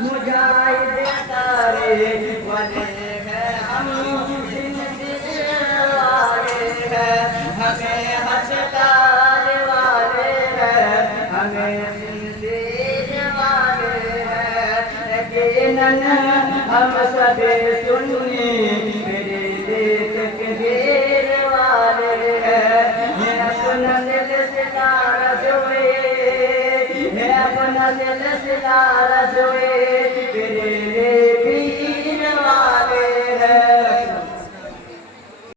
مجاہد سارے والے ہیں ہم سلسلے والے ہیں ہمیں ہسپتال والے ہیں ہمیں سلسلے والے ہیں یقیناً ہم سب سنی میرے دیکھ کے دیر والے ہیں یہ اپنا سلسلہ رسوئی ہے اپنا سلسلہ رسوئی